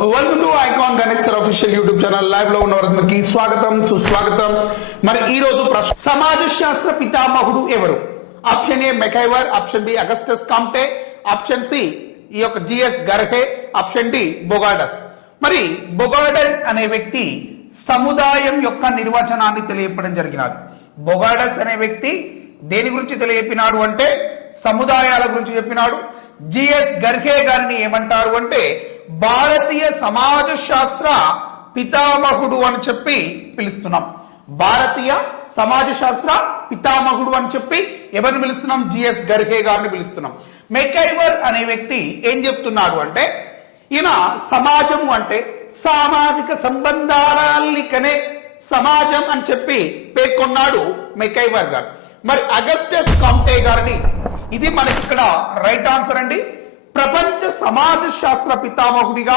Welcome to icon Ganesh sir official YouTube channel. Live లో ఉన్న వారికి స్వాగతం సుస్వాగతం. మరి ఈ రోజు సమాజ శాస్త్ర పితామహుడు ఎవరు? Option A MacIver, option B Auguste Comte, option C ఈ యొక్క GS Ghurye, option D Bogardus. మరి బొగార్డస్ అనే వ్యక్తి సముదాయం యొక్క నిర్వచనాన్ని తెలియపడం జరిగినది. బొగార్డస్ అనే వ్యక్తి దేని గురించి తెలియపినాడు అంటే సముదాయాల గురించి చెప్పినాడు. జిఎస్ గర్హే గారిని ఏమంటారు అంటే భారతీయ సమాజ శాస్త్ర పితామహుడు అని చెప్పి పిలుస్తున్నాం. భారతీయ సమాజ శాస్త్ర పితామహుడు అని చెప్పి ఎవరిని పిలుస్తున్నాం? జిఎస్ గర్హే గారిని పిలుస్తున్నాం. మెకైవర్ అనే వ్యక్తి ఏం చెప్తున్నాడు అంటే ఈయన సమాజము అంటే సామాజిక సంబంధాలకనే సమాజం అని చెప్పి పేర్కొన్నాడు మెకైవర్ గారు. మరి అగస్టస్ కాంటే గారిని, ఇది మనకి ఇక్కడ రైట్ ఆన్సర్ అండి, ప్రపంచ సమాజ శాస్త్ర పితామహుడిగా